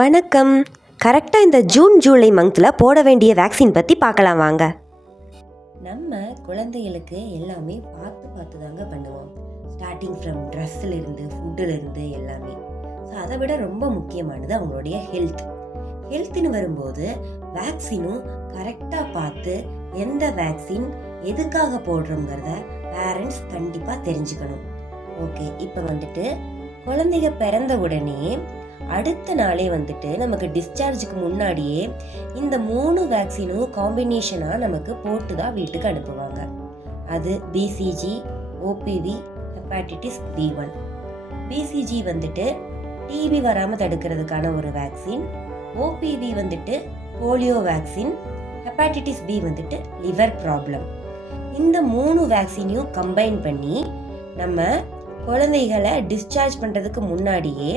வணக்கம். கரெக்டாக இந்த ஜூன் ஜூலை மந்தில் போட வேண்டிய வேக்சின் பற்றி பார்க்கலாம் வாங்க. நம்ம குழந்தைகளுக்கு எல்லாமே பார்த்து பார்த்து தாங்க பண்ணுவோம். ஸ்டார்டிங் ஃப்ரம் ட்ரெஸ்ஸில் இருந்து ஃபுட்டில் இருந்து எல்லாமே. ஸோ அதை விட ரொம்ப முக்கியமானது அவங்களுடைய ஹெல்த் ஹெல்த்னு வரும்போது வேக்சினும் கரெக்டாக பார்த்து எந்த வேக்சின் எதுக்காக போடுறோங்கிறத பேரண்ட்ஸ் கண்டிப்பாக தெரிஞ்சுக்கணும். ஓகே இப்போ வந்துட்டு குழந்தைங்க பிறந்த உடனே அடுத்த நாளே வந்துட்டு நமக்கு டிஸ்சார்ஜுக்கு முன்னாடியே இந்த மூணு வேக்சினும் காம்பினேஷனாக நமக்கு போட்டு தான் வீட்டுக்கு அனுப்புவாங்க. அது BCG OPV hepatitis B one BCG வந்துட்டு டிபி வராமல் தடுக்கிறதுக்கான ஒரு வேக்சின் ஓபிவி வந்துட்டு போலியோ வேக்சின் ஹெப்பாட்டிட்டிஸ் பி வந்துட்டு லிவர் ப்ராப்ளம் இந்த மூணு வேக்சினையும் கம்பைன் பண்ணி நம்ம குழந்தைகளை டிஸ்சார்ஜ் பண்ணுறதுக்கு முன்னாடியே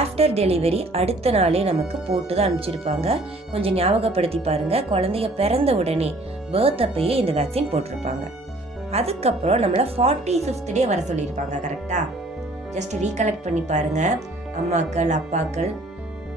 ஆஃப்டர் டெலிவரி அடுத்த நாளே நமக்கு போட்டு தான் அனுப்பிச்சிருப்பாங்க. கொஞ்சம் ஞாபகப்படுத்தி பாருங்கள் குழந்தைங்க பிறந்த உடனே பேர்த் அப்பயே இந்த வேக்சின் போட்டிருப்பாங்க. அதுக்கப்புறம் நம்மளை ஃபார்ட்டி ஃபிஃப்த் டே வர சொல்லியிருப்பாங்க கரெக்டாக ஜஸ்ட் ரீகலெக்ட் பண்ணி பாருங்கள் அம்மாக்கள் அப்பாக்கள்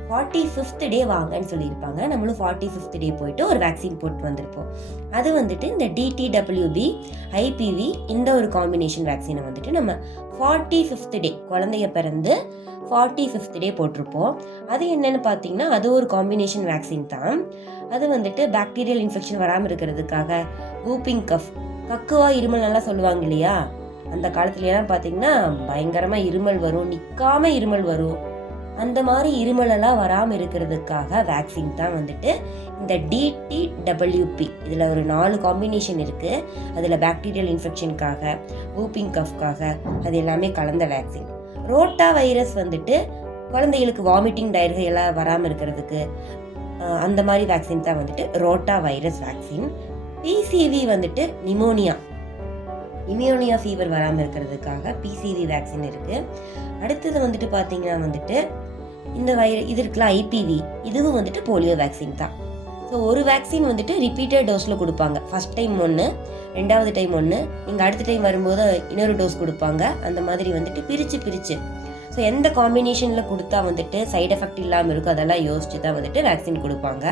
ஃபார்ட்டி ஃபிஃப்த் டே வாங்கன்னு சொல்லியிருப்பாங்க. நம்மளும் ஃபார்ட்டி ஃபிஃப்த் டே போயிட்டு ஒரு வேக்சின் போட்டு வந்திருப்போம். அது வந்துட்டு இந்த டிடிடபிள்யூபி ஐபிவி இந்த ஒரு காம்பினேஷன் வேக்சினை வந்துட்டு நம்ம ஃபார்ட்டி ஃபிஃப்த் டே குழந்தைய பிறந்து ஃபார்ட்டி ஃபிஃப்த் டே போட்டிருப்போம். அது என்னென்னு பார்த்தீங்கன்னா அது ஒரு காம்பினேஷன் வேக்சின் தான். அது வந்துட்டு பாக்டீரியல் இன்ஃபெக்ஷன் வராமல் இருக்கிறதுக்காக ஊப்பிங் கஃப் கக்குவா இருமல் நல்லா சொல்லுவாங்க இல்லையா? அந்த காலத்துலலாம் பார்த்தீங்கன்னா பயங்கரமாக இருமல் வரும் நிற்காம இருமல் வரும். அந்த மாதிரி இருமலெல்லாம் வராமல் இருக்கிறதுக்காக வேக்சின் தான் வந்துட்டு இந்த டிடி டபிள்யூபி இதில் ஒரு நாலு காம்பினேஷன் இருக்குது அதில் பாக்டீரியல் இன்ஃபெக்ஷனுக்காக ஊப்பிங் கஃப்காக அது எல்லாமே கலந்த வேக்சின் ரோட்டா வைரஸ் வந்துட்டு குழந்தைகளுக்கு வாமிட்டிங் டயர்கையெல்லாம் வராமல் இருக்கிறதுக்கு அந்த மாதிரி வேக்சின் தான் வந்துட்டு ரோட்டா வைரஸ் வேக்சின் பிசிவி வந்துட்டு நிமோனியா நிமோனியா ஃபீவர் வராமல் இருக்கிறதுக்காக பிசிவி வேக்சின் இருக்குது அடுத்தது வந்துட்டு பார்த்தீங்கன்னா வந்துட்டு இந்த வைர இது இருக்குல்ல ஐபிவி இதுவும் வந்துட்டு போலியோ வேக்சின் தான். ஸோ ஒரு வேக்சின் வந்துட்டு ரிப்பீட்டட் டோஸில் கொடுப்பாங்க. ஃபர்ஸ்ட் டைம் ஒன்று ரெண்டாவது டைம் ஒன்று நீங்கள் அடுத்த டைம் வரும்போது இன்னொரு டோஸ் கொடுப்பாங்க. அந்த மாதிரி வந்துட்டு பிரித்து பிரித்து ஸோ எந்த காம்பினேஷனில் கொடுத்தா வந்துட்டு சைடு எஃபெக்ட் இல்லாமல் இருக்கும் அதெல்லாம் யோசிச்சு தான் வந்துட்டு வேக்சின் கொடுப்பாங்க.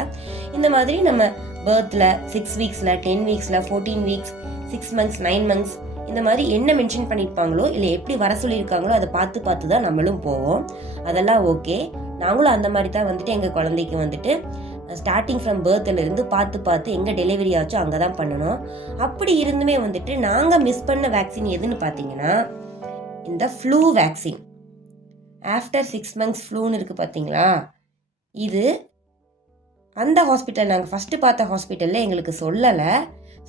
இந்த மாதிரி நம்ம பேர்த்தில் சிக்ஸ் வீக்ஸில் ten வீக்ஸில் fourteen weeks six months nine months இந்த மாதிரி என்ன மென்ஷன் பண்ணியிருப்பாங்களோ இல்லை எப்படி வர சொல்லியிருக்காங்களோ அதை பார்த்து பார்த்து தான் நம்மளும் போவோம். அதெல்லாம் ஓகே நாங்களும் அந்த மாதிரி தான் வந்துட்டு எங்கள் குழந்தைக்கு வந்துட்டு ஸ்டார்டிங் ஃப்ரம் இருந்து பார்த்து பார்த்து எங்கே டெலிவரி ஆச்சோ அங்கே தான் பண்ணணும். அப்படி இருந்துமே வந்துட்டு நாங்கள் மிஸ் பண்ண வேக்சின் எதுன்னு பார்த்தீங்கன்னா இந்த flu vaccine after six months ஃப்ளூன்னு இருக்குது பார்த்தீங்களா? இது அந்த ஹாஸ்பிட்டல் நாங்கள் ஃபஸ்ட்டு பார்த்த ஹாஸ்பிட்டலில் எங்களுக்கு சொல்லலை.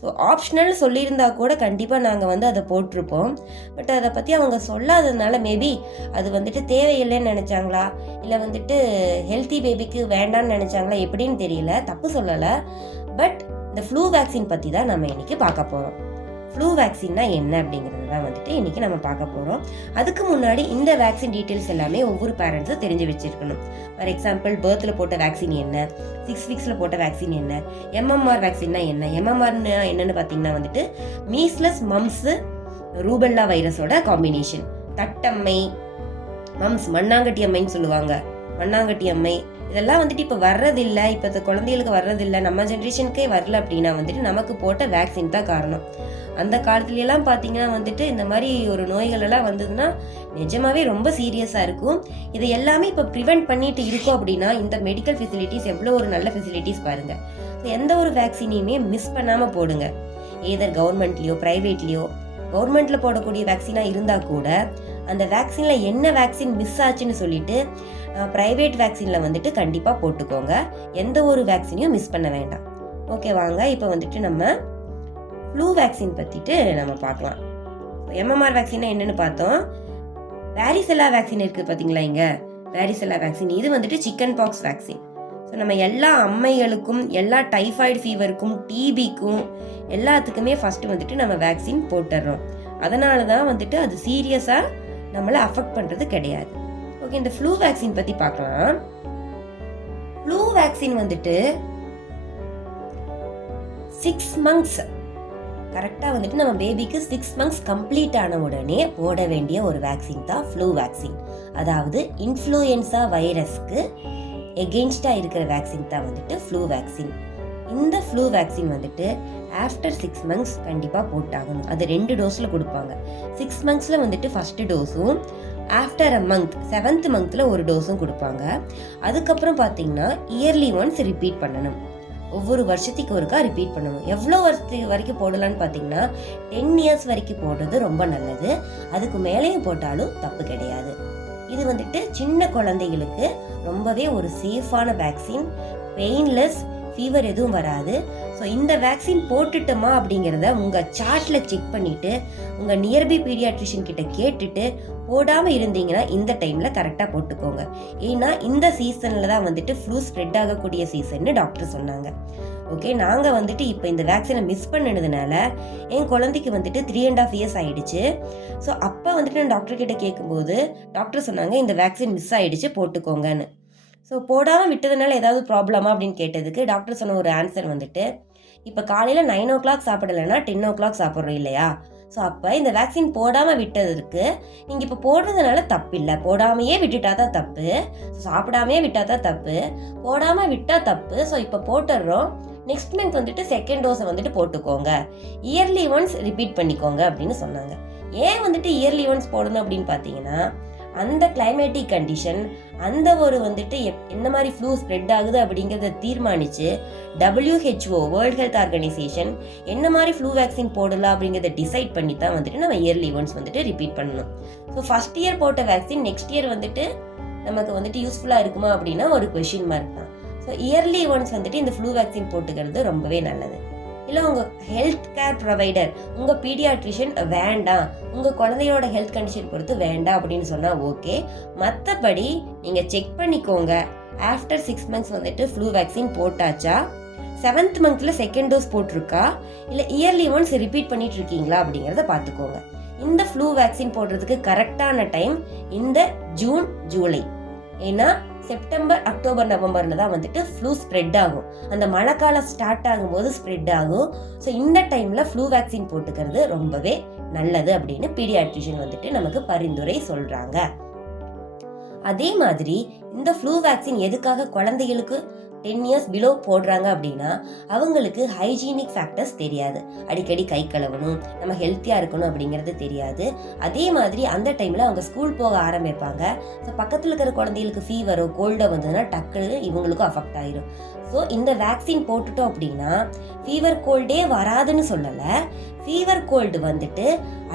ஸோ ஆப்ஷனல் சொல்லியிருந்தா கூட கண்டிப்பாக நாங்கள் வந்து அதை போட்டிருப்போம். பட் அதை பற்றி அவங்க சொல்லாததுனால மேபி அது வந்துட்டு தேவையில்லைன்னு நினச்சாங்களா? இல்லை வந்துட்டு ஹெல்த்தி பேபிக்கு வேண்டாம்னு நினச்சாங்களா? எப்படின்னு தெரியல. தப்பு சொல்லலை. பட் இந்த ஃப்ளூ வேக்சின் பற்றி தான் நம்ம இன்றைக்கி பார்க்க போகிறோம் ஃப்ளூ வேக்சின்னா என்ன அப்படிங்கிறது தான் வந்துட்டு இன்னைக்கு நம்ம பார்க்க போகிறோம் அதுக்கு முன்னாடி இந்த வேக்சின் டீட்டெயில்ஸ் எல்லாமே ஒவ்வொரு பேரண்ட்ஸும் தெரிஞ்சு வச்சிருக்கணும். ஃபார் எக்ஸாம்பிள் பேர்த்தில் போட்ட வேக்சின் என்ன? சிக்ஸ் வீக்ஸில் போட்ட வேக்சின் என்ன? எம்எம்ஆர் வேக்சின்னா என்ன? எம்எம்ஆர்னா என்னன்னு பார்த்தீங்கன்னா வந்துட்டு மீஸ்லஸ் மம்ஸு ரூபெல்லா வைரஸோட காம்பினேஷன் தட்டம்மை மம்ஸ் மண்ணாங்கட்டி அம்மைன்னு சொல்லுவாங்க. மண்ணாங்கட்டி அம்மை. இதெல்லாம் வந்துட்டு இப்போ வர்றதில்லை. இப்போ இந்த குழந்தைகளுக்கு வர்றதில்லை. நம்ம ஜென்ரேஷனுக்கே வரல அப்படின்னா வந்துட்டு நமக்கு போட்ட வேக்சின் தான் காரணம். அந்த காலத்துலலாம் பார்த்தீங்கன்னா வந்துட்டு இந்த மாதிரி ஒரு நோய்கள் எல்லாம் வந்ததுன்னா நிஜமாவே ரொம்ப சீரியஸாக இருக்கும். இதை எல்லாமே இப்போ ப்ரிவெண்ட் பண்ணிட்டு இருக்கோம் அப்படின்னா இந்த மெடிக்கல் ஃபெசிலிட்டிஸ் எவ்வளோ ஒரு நல்ல ஃபெசிலிட்டிஸ் பாருங்கள் ஸோ எந்த ஒரு வேக்சினையுமே மிஸ் பண்ணாமல் போடுங்க. ஏதர் கவர்மெண்ட்லேயோ ப்ரைவேட்லேயோ கவர்மெண்ட்டில் போடக்கூடிய வேக்சினாக இருந்தால் கூட அந்த வேக்சினில் என்ன வேக்சின் மிஸ் ஆச்சுன்னு சொல்லிட்டு ப்ரைவேட் வேக்சினில் வந்துட்டு கண்டிப்பாக போட்டுக்கோங்க. எந்த ஒரு வேக்சினையும் மிஸ் பண்ண வேண்டாம். ஓகே வாங்க. இப்போ வந்துட்டு நம்ம ஃப்ளூ வேக்சின் பற்றிட்டு நம்ம பார்க்கலாம். எம்எம்ஆர் வேக்சினா என்னென்னு பார்த்தோம். வேரிசெல்லா வேக்சின் இருக்குது பார்த்தீங்களா இங்கே? வேரிசெல்லா வேக்சின் இது வந்துட்டு சிக்கன் பாக்ஸ் வேக்சின் ஸோ நம்ம எல்லா அம்மைகளுக்கும் எல்லா டைஃபாய்டு ஃபீவருக்கும் டிபிக்கும் எல்லாத்துக்குமே ஃபஸ்ட்டு வந்துட்டு நம்ம வேக்சின் போட்டுடுறோம் அதனால தான் வந்துட்டு அது சீரியஸாக நம்மளை அஃபெக்ட் பண்ணுறது கிடையாது. ஓகே இந்த ஃப்ளூ வேக்சின் பற்றி பார்க்கலாம். ஃப்ளூ வேக்சின் வந்துட்டு சிக்ஸ் மந்த்ஸ் கரெக்டாக வந்துட்டு நம்ம பேபிக்கு சிக்ஸ் மந்த்ஸ் கம்ப்ளீட் ஆன உடனே போட வேண்டிய ஒரு வேக்சின் தான் ஃப்ளூ வேக்சின் அதாவது இன்ஃப்ளூயன்ஸா வைரஸ்க்கு எகெயின்ஸ்டாக இருக்கிற வேக்சின் தான் வந்துட்டு ஃப்ளூ வேக்சின் இந்த ஃப்ளூ வேக்சின் வந்துட்டு ஆஃப்டர் சிக்ஸ் மந்த்ஸ் கண்டிப்பாக போட்டாகணும். அது ரெண்டு டோஸில் கொடுப்பாங்க. சிக்ஸ் மந்த்ஸில் வந்துட்டு ஃபஸ்ட்டு டோஸும் ஆஃப்டர் அ மந்த் செவன்த் மந்தில் ஒரு டோஸும் கொடுப்பாங்க. அதுக்கப்புறம் பார்த்தீங்கன்னா இயர்லி ஒன்ஸ் ரிப்பீட் பண்ணணும். ஒவ்வொரு வருஷத்துக்கு ஒருக்கா ரிப்பீட் பண்ணணும். எவ்வளோ வருஷத்துக்கு வரைக்கும் போடலான்னு பார்த்தீங்கன்னா டென் இயர்ஸ் வரைக்கும் போடுறது ரொம்ப நல்லது. அதுக்கு மேலேயும் போட்டாலும் தப்பு கிடையாது. இது வந்துட்டு சின்ன குழந்தைகளுக்கு ரொம்பவே ஒரு சேஃபான வேக்சின் பெயின்லெஸ் ஃபீவர் எதுவும் வராது. ஸோ இந்த வேக்சின் போட்டுட்டோமா அப்படிங்கிறத உங்கள் சார்ட்டில் செக் பண்ணிவிட்டு உங்கள் நியர்பை பீடியாட்ரிஷியன் கிட்ட கேட்டுட்டு போடாமல் இருந்தீங்கன்னா இந்த டைமில் கரெக்டாக போட்டுக்கோங்க. ஏன்னா இந்த சீசனில் தான் வந்துட்டு ஃப்ளூ ஸ்ப்ரெட் ஆகக்கூடிய சீசன்னு டாக்டர் சொன்னாங்க. ஓகே நாங்கள் வந்துட்டு இப்போ இந்த வேக்சினை மிஸ் பண்ணினதுனால என் குழந்தைக்கு வந்துட்டு த்ரீ அண்ட் ஆஃப் இயர்ஸ் ஆயிடுச்சு. ஸோ அப்போ வந்துட்டு நான் டாக்டர் கிட்ட கேட்கும்போது டாக்டர் சொன்னாங்க இந்த வேக்சின் மிஸ் ஆகிடுச்சு போட்டுக்கோங்கன்னு. ஸோ போடாமல் விட்டதுனால ஏதாவது ப்ராப்ளமா அப்படின்னு கேட்டதுக்கு டாக்டர் சொன்ன ஒரு ஆன்சர் வந்துட்டு இப்போ காலையில் நைன் ஓ கிளாக் சாப்பிடலைன்னா டென் ஓ கிளாக் சாப்பிட்றோம் இல்லையா? ஸோ அப்போ இந்த வேக்சின் போடாமல் விட்டதற்கு நீங்கள் இப்போ போடுறதுனால தப்பு இல்லை போடாமையே விட்டுட்டா தான் தப்பு. சாப்பிடாமையே விட்டால் தான் தப்பு. போடாமல் விட்டால் தப்பு. ஸோ இப்போ போட்டுடுறோம் நெக்ஸ்ட் மந்த் வந்துட்டு செகண்ட் டோஸை வந்துட்டு போட்டுக்கோங்க. இயர்லி ஒன்ஸ் ரிப்பீட் பண்ணிக்கோங்க அப்படின்னு சொன்னாங்க. ஏன் வந்துட்டு இயர்லி ஒன்ஸ் போடணும் அப்படின்னு பார்த்தீங்கன்னா அந்த கிளைமேட்டிக் கண்டிஷன் அந்த ஒரு வந்துட்டு எப்- என்ன மாதிரி ஃப்ளூ ஸ்ப்ரெட் ஆகுது அப்படிங்கிறத தீர்மானித்து டபிள்யூஹெச்ஓ வேர்ல்ட் ஹெல்த் ஆர்கனைசேஷன் என்ன மாதிரி ஃப்ளூ வேக்சின் போடலாம் அப்படிங்கிறத டிசைட் பண்ணி தான் வந்துட்டு நம்ம இயர்லி ஒன்ஸ் வந்துட்டு ரிப்பீட் பண்ணணும். ஸோ ஃபஸ்ட் இயர் போட்ட வேக்சின் நெக்ஸ்ட் இயர் வந்துட்டு நமக்கு வந்துட்டு யூஸ்ஃபுல்லாக இருக்குமா அப்படின்னா ஒரு கொஷின் மார்க் தான். ஸோ இயர்லி ஒன்ஸ் வந்துட்டு இந்த ஃப்ளூ வேக்சின் போட்டுக்கிறது ரொம்பவே நல்லது. இல்லை உங்கள் ஹெல்த் கேர் ப்ரொவைடர் உங்கள் பீடியாட்ரிஷியன் வேண்டாம். உங்கள் குழந்தையோட ஹெல்த் கண்டிஷன் பொறுத்து வேண்டாம் அப்படின்னு சொன்னால் ஓகே மற்றபடி நீங்கள் செக் பண்ணிக்கோங்க. ஆஃப்டர் சிக்ஸ் மந்த்ஸ் வந்துட்டு ஃப்ளூ வேக்சின் போட்டாச்சா? செவன்த் மந்த்தில் செகண்ட் டோஸ் போட்டிருக்கா? இல்லை இயர்லி ஒன்ஸ் ரிப்பீட் பண்ணிட்டு இருக்கீங்களா அப்படிங்கிறத பார்த்துக்கோங்க. இந்த ஃப்ளூ வேக்சின் போடுறதுக்கு கரெக்டான டைம் இந்த ஜூன் ஜூலை ஏன்னா செப்டம்பர் அக்டோபர் நவம்பர்ல தான் வந்துட்டு ஃப்ளூ ஸ்ப்ரெட் ஆகும். அந்த மழைக்காலம் ஸ்டார்ட் ஆகும்போது ஸ்ப்ரெட் ஆகும். ஸோ இந்த டைம்ல ஃப்ளூ வேக்சின் போட்டுக்கிறது ரொம்பவே நல்லது அப்படின்னு பீடியாட்ரிஷியன் வந்துட்டு நமக்கு பரிந்துரை சொல்றாங்க. அதே மாதிரி இந்த ஃப்ளூ வேக்சின் எதுக்காக குழந்தைகளுக்கு டென் இயர்ஸ் பிலோ போடுறாங்க அப்படின்னா அவங்களுக்கு ஹைஜீனிக் ஃபேக்டர்ஸ் தெரியாது. அடிக்கடி கை கழுவணும் நம்ம ஹெல்த்தியாக இருக்கணும் அப்படிங்கிறது தெரியாது. அதே மாதிரி அந்த டைமில் அவங்க ஸ்கூல் போக ஆரம்பிப்பாங்க. ஸோ பக்கத்தில் இருக்கிற குழந்தைகளுக்கு ஃபீவரோ கோல்டோ வந்ததுன்னா டக்குன்னு இவங்களுக்கும் அஃபெக்ட் ஆயிரும். ஸோ இந்த வேக்சின் போட்டுட்டோம் அப்படின்னா ஃபீவர் கோல்டே வராதுன்னு சொல்லலை. ஃபீவர் கோல்டு வந்துட்டு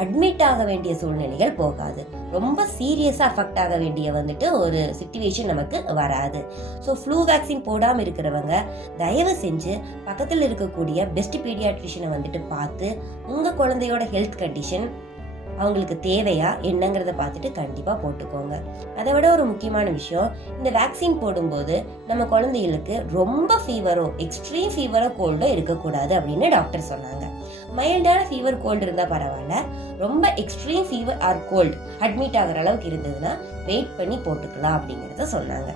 அட்மிட் ஆக வேண்டிய சூழ்நிலைகள் போகாது. ரொம்ப சீரியஸாக அஃபெக்ட் ஆக வேண்டிய வந்துட்டு ஒரு சுச்சுவேஷன் நமக்கு வராது. ஸோ ஃப்ளூ வேக்சின் போடாமல் இருக்கிறவங்க தயவு செஞ்சு பக்கத்தில் இருக்கக்கூடிய பெஸ்ட் பீடியாட்ரிஷனை வந்துட்டு பார்த்து உங்கள் குழந்தையோட ஹெல்த் கண்டிஷன் அவங்களுக்கு தேவையா என்னங்கிறத பார்த்துட்டு கண்டிப்பாக போட்டுக்கோங்க. அதை விட ஒரு முக்கியமான விஷயம் இந்த வேக்சின் போடும்போது நம்ம குழந்தைகளுக்கு ரொம்ப ஃபீவரோ எக்ஸ்ட்ரீம் ஃபீவரோ கோல்டோ இருக்கக்கூடாது அப்படின்னு டாக்டர் சொன்னாங்க. மைல்டான ஃபீவர் கோல்டு இருந்தால் பரவாயில்ல ரொம்ப extreme fever or cold admit ஆகிற அளவுக்கு இருந்ததுன்னா வெயிட் பண்ணி போட்டுக்கலாம் அப்படிங்கிறத சொன்னாங்க.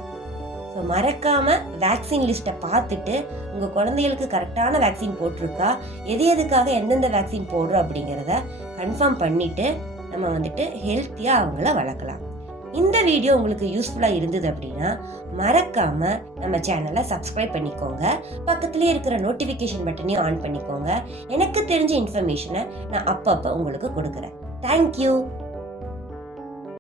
ஸோ மறக்காமல் வேக்சின் லிஸ்ட்டை பார்த்துட்டு உங்கள் குழந்தைகளுக்கு கரெக்டான வேக்சின் போட்டிருக்கா? எது எதுக்காக எந்தெந்த வேக்சின் போடுறோம் அப்படிங்கிறத கன்ஃபார்ம் பண்ணிவிட்டு நம்ம வந்துட்டு ஹெல்த்தியாக அவங்கள வளர்க்கலாம். இந்த வீடியோ உங்களுக்கு யூஸ்ஃபுல்லாக இருந்தது அப்படின்னா மறக்காமல் நம்ம சேனலை சப்ஸ்கிரைப் பண்ணிக்கோங்க. பக்கத்துலேயே இருக்கிற நோட்டிஃபிகேஷன் பட்டனையும் ஆன் பண்ணிக்கோங்க. எனக்கு தெரிஞ்ச இன்ஃபர்மேஷனை நான் அப்பப்போ உங்களுக்கு கொடுக்குறேன். தேங்க்யூ